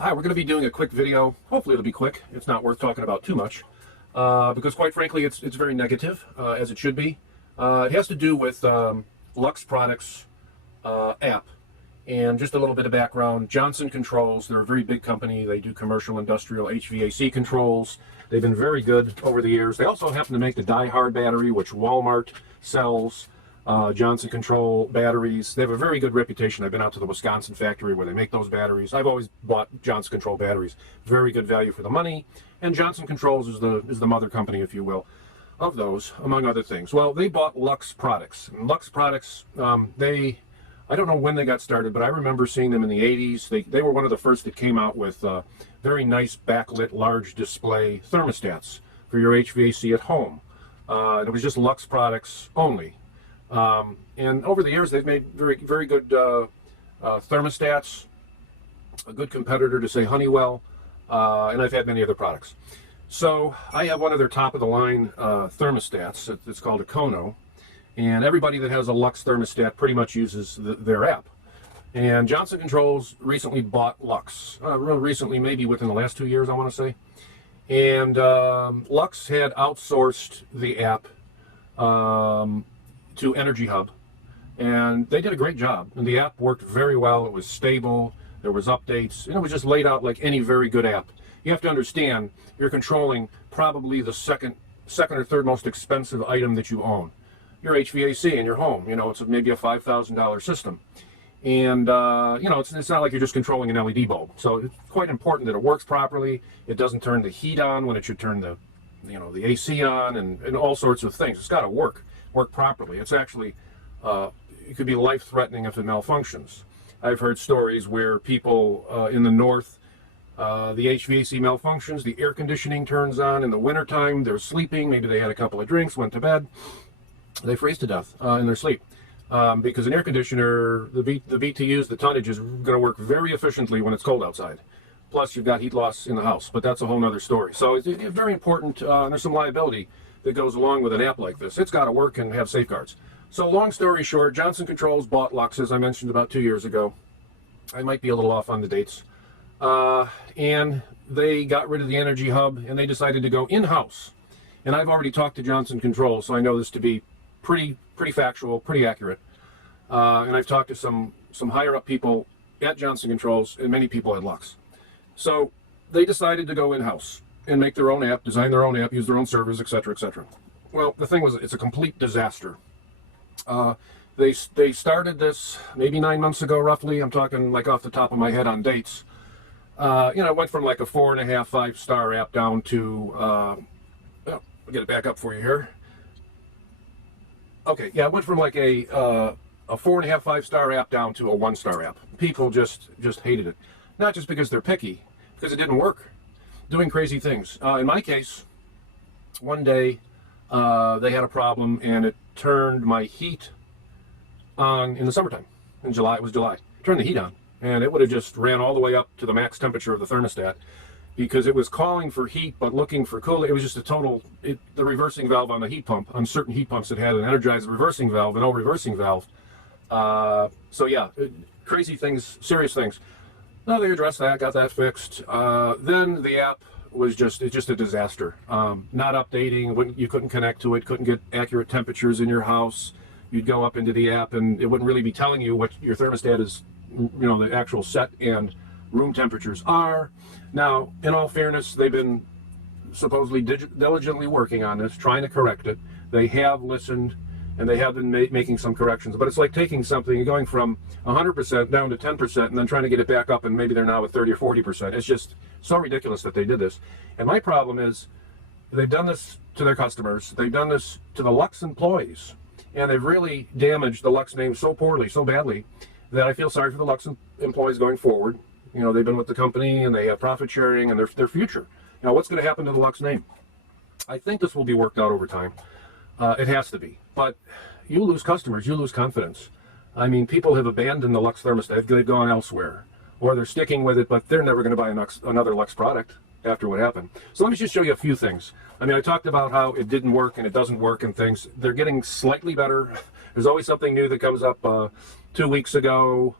Hi, we're going to be doing a quick video. Hopefully it'll be quick. It's not worth talking about too much because quite frankly it's very negative, as it should be. It has to do with LUX Products app. And just a little bit of background, Johnson Controls, they're a very big company. They do commercial industrial HVAC controls. They've been very good over the years. They also happen to make the die-hard battery, which Walmart sells. Johnson Control batteries. They have a very good reputation. I've been out to the Wisconsin factory where they make those batteries. I've always bought Johnson Control batteries. Very good value for the money. And Johnson Controls is the mother company, if you will, of those, among other things. Well, they bought LUX Products. And LUX Products, I don't know when they got started, but I remember seeing them in the 80s. They were one of the first that came out with very nice backlit large display thermostats for your HVAC at home. It was just LUX Products only. And over the years, they've made very good thermostats, a good competitor to, say, Honeywell, and I've had many other products. So I have one of their top-of-the-line thermostats. It's called a Kono, and everybody that has a LUX thermostat pretty much uses their app. And Johnson Controls recently bought LUX, real recently, maybe within the last 2 years, I want to say. And LUX had outsourced the app to Energy Hub, and they did a great job, and the app worked very well. It was stable, there was updates, and it was just laid out like any very good app. You have to understand, you're controlling probably the second or third most expensive item that you own, your HVAC in your home. You know, it's maybe a $5,000 system, and you know, it's not like you're just controlling an LED bulb. So it's quite important that it works properly. It doesn't turn the heat on when it should turn the AC on, and all sorts of things. It's got to work properly. It's actually, it could be life-threatening if it malfunctions. I've heard stories where people in the north, the HVAC malfunctions, the air conditioning turns on in the wintertime, they're sleeping, maybe they had a couple of drinks, went to bed, they freeze to death in their sleep. Because an air conditioner, the BTUs, the tonnage is going to work very efficiently when it's cold outside. Plus you've got heat loss in the house, but that's a whole other story. So it's very important, and there's some liability that goes along with an app like this. It's got to work and have safeguards. So long story short, Johnson Controls bought LUX, as I mentioned, about 2 years ago. I might be a little off on the dates. And they got rid of the Energy Hub, and they decided to go in-house. And I've already talked to Johnson Controls, so I know this to be pretty factual, pretty accurate. And I've talked to some higher-up people at Johnson Controls and many people at LUX. So they decided to go in-house and make their own app, design their own app, use their own servers, etc., etc. Well, the thing was, it's a complete disaster. They started this maybe 9 months ago, roughly. I'm talking like off the top of my head on dates. You know, it went from like a 4.5, 5-star app down to, I'll get it back up for you here. Okay, yeah, it went from like a 4.5, 5-star app down to a 1-star app. People just hated it. Not just because they're picky, because it didn't work. Doing crazy things. In my case, one day they had a problem and it turned my heat on in the summertime. In July, it was July. Turned the heat on, and it would have just ran all the way up to the max temperature of the thermostat because it was calling for heat but looking for cooling. It was just a total, the reversing valve on the heat pump, on certain heat pumps, it had an energized reversing valve and no reversing valve. So yeah, crazy things, serious things. No, they addressed that, got that fixed. Then the app was just a disaster. Not updating, you couldn't connect to it, couldn't get accurate temperatures in your house. You'd go up into the app and it wouldn't really be telling you what your thermostat is, you know, the actual set and room temperatures are. Now, in all fairness, they've been supposedly diligently working on this, trying to correct it. They have listened, and they have been making some corrections, but it's like taking something and going from 100% down to 10% and then trying to get it back up, and maybe they're now at 30 or 40%. It's just so ridiculous that they did this. And my problem is they've done this to their customers, they've done this to the LUX employees, and they've really damaged the LUX name so poorly, so badly, that I feel sorry for the LUX employees going forward. You know, they've been with the company and they have profit sharing and their future. You know, what's going to happen to the LUX name? I think this will be worked out over time. It has to be. But you lose customers, you lose confidence. I mean, people have abandoned the LUX thermostat. They've gone elsewhere. Or they're sticking with it, but they're never going to buy another LUX product after what happened. So let me just show you a few things. I mean, I talked about how it didn't work and it doesn't work and things. They're getting slightly better. There's always something new that comes up. 2 weeks ago,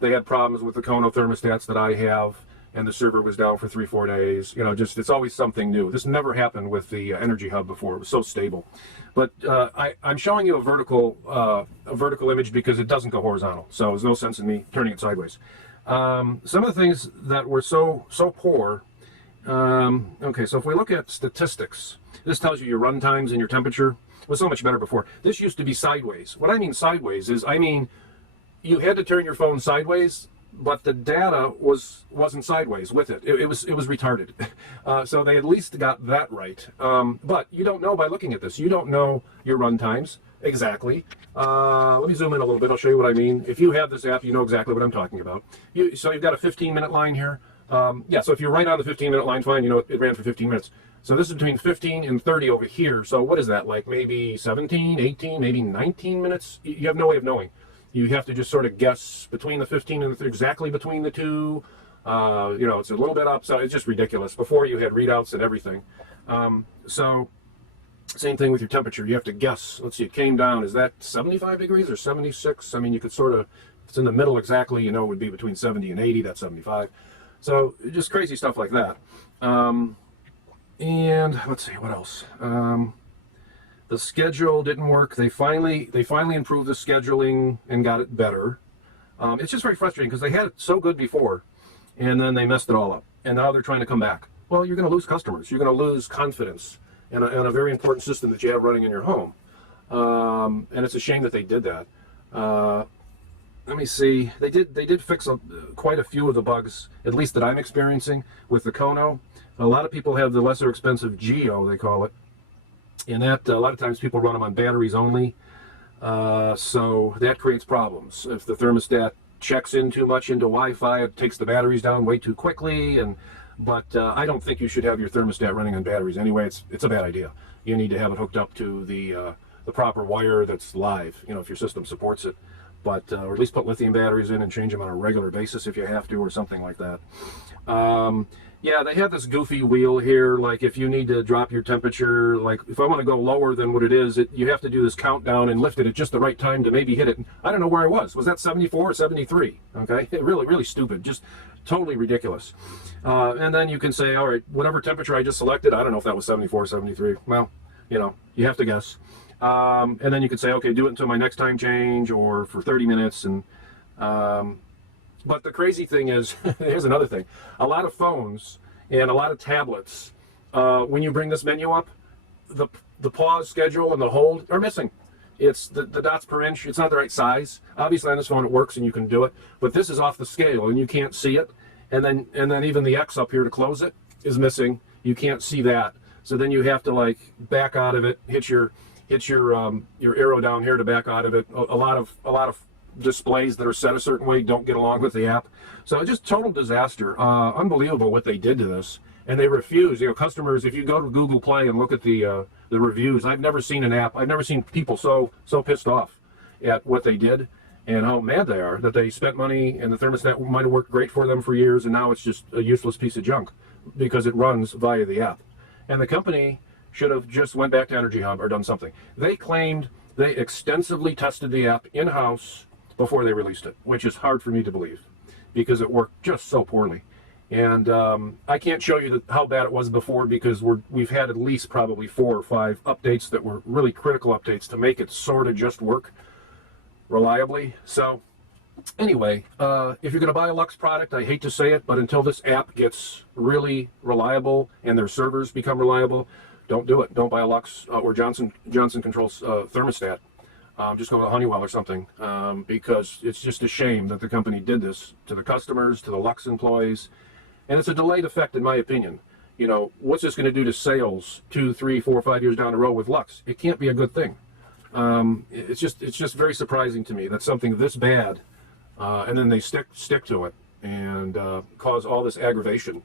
They had problems with the Kono thermostats that I have, and the server was down for 3-4 days. You know, just it's always something new. This never happened with the Energy Hub before. It was so stable. But I'm showing you a vertical image because it doesn't go horizontal. So there's no sense in me turning it sideways. Some of the things that were so poor. Okay, so if we look at statistics, this tells you your run times and your temperature. It was so much better before. This used to be sideways. What I mean sideways is, I mean, you had to turn your phone sideways, but the data wasn't sideways with it. It was retarded. So they at least got that right. But you don't know by looking at this. You don't know your run times exactly. Let me zoom in a little bit. I'll show you what I mean. If you have this app, you know exactly what I'm talking about. So you've got a 15-minute line here. Yeah, so if you're right on the 15-minute line, fine, you know, it ran for 15 minutes. So this is between 15 and 30 over here. So what is that, like maybe 17, 18, maybe 19 minutes? You have no way of knowing. You have to just sort of guess between the 15 and the 30, exactly between the two. You know, it's a little bit upside. It's just ridiculous. Before you had readouts and everything. So same thing with your temperature. You have to guess. Let's see, it came down. Is that 75 degrees or 76? I mean, you could sort of, if it's in the middle exactly, you know, it would be between 70 and 80. That's 75. So just crazy stuff like that. And let's see, what else? The schedule didn't work. They finally improved the scheduling and got it better. It's just very frustrating because they had it so good before, and then they messed it all up. And now they're trying to come back. Well, you're going to lose customers. You're going to lose confidence in a very important system that you have running in your home. And it's a shame that they did that. Let me see. They did fix quite a few of the bugs, at least that I'm experiencing with the Kono. A lot of people have the lesser expensive Geo, they call it, and that a lot of times people run them on batteries only. So that creates problems. If the thermostat checks in too much into Wi-Fi, it takes the batteries down way too quickly. But I don't think you should have your thermostat running on batteries anyway. It's a bad idea. You need to have it hooked up to the proper wire that's live. You know, if your system supports it. But or at least put lithium batteries in and change them on a regular basis if you have to, or something like that. Yeah, they have this goofy wheel here, like if you need to drop your temperature, like if I want to go lower than what it is, you have to do this countdown and lift it at just the right time to maybe hit it. I don't know where I was. Was that 74 or 73? Okay, really stupid, just totally ridiculous. And then you can say, all right, whatever temperature I just selected, I don't know if that was 74 or 73. Well, you know, you have to guess. And then you could say, okay, do it until my next time change or for 30 minutes. And but the crazy thing is, here's another thing. A lot of phones and a lot of tablets, when you bring this menu up, the pause, schedule, and the hold are missing. It's the dots per inch. It's not the right size. Obviously on this phone it works and you can do it, but this is off the scale and you can't see it. And then even the X up here to close it is missing. You can't see that. So then you have to like back out of it, hit your arrow down here to back out of it. A lot of displays that are set a certain way don't get along with the app. So just total disaster. Unbelievable what they did to this. And they refuse. You know, customers, if you go to Google Play and look at the reviews, I've never seen an app, I've never seen people so pissed off at what they did and how mad they are that they spent money and the thermostat might have worked great for them for years and now it's just a useless piece of junk because it runs via the app. And the company should have just went back to Energy Hub or done something. They claimed they extensively tested the app in-house before they released it, which is hard for me to believe because it worked just so poorly. And I can't show you how bad it was before because we've had at least probably 4 or 5 updates that were really critical updates to make it sort of just work reliably. So anyway, if you're going to buy a LUX product, I hate to say it, but until this app gets really reliable and their servers become reliable, don't do it. Don't buy a LUX or Johnson Controls thermostat. Just go to Honeywell or something because it's just a shame that the company did this to the customers, to the LUX employees, and it's a delayed effect in my opinion. You know, what's this going to do to sales 2, 3, 4, 5 years down the road with LUX? It can't be a good thing. It's just very surprising to me that something this bad, and then they stick to it and cause all this aggravation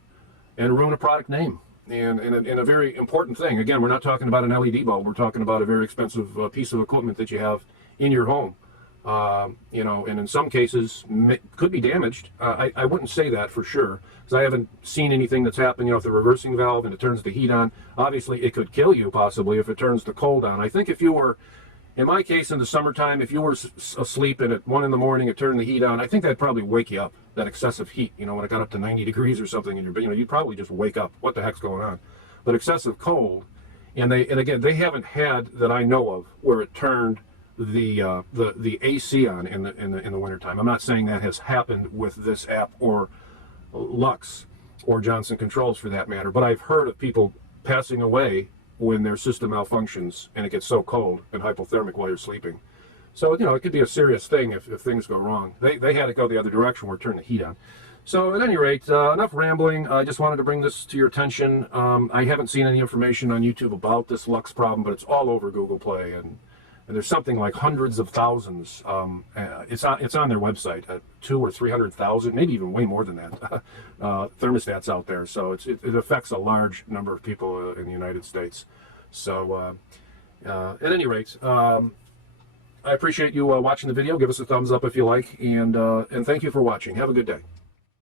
and ruin a product name. And a very important thing. Again, we're not talking about an LED bulb. We're talking about a very expensive piece of equipment that you have in your home. You know, and in some cases could be damaged. I wouldn't say that for sure because I haven't seen anything that's happened. You know, if the reversing valve and it turns the heat on, obviously it could kill you possibly if it turns the cold on. I think if you were In my case, in the summertime, if you were asleep and at 1 in the morning it turned the heat on, I think that'd probably wake you up. That excessive heat, you know, when it got up to 90 degrees or something in your, you know, you'd probably just wake up. What the heck's going on? But excessive cold, and again, they haven't had that I know of where it turned the AC on in the wintertime. I'm not saying that has happened with this app or Lux or Johnson Controls for that matter, but I've heard of people passing away when their system malfunctions and it gets so cold and hypothermic while you're sleeping. So, you know, it could be a serious thing if things go wrong. They had it go the other direction where it turned the heat on. So at any rate, enough rambling. I just wanted to bring this to your attention. I haven't seen any information on YouTube about this Lux problem, but it's all over Google Play, and there's something like hundreds of thousands. It's on their website, 200,000 or 300,000, maybe even way more than that, thermostats out there. So it affects a large number of people in the United States. So at any rate, I appreciate you watching the video. Give us a thumbs up if you like, and thank you for watching. Have a good day.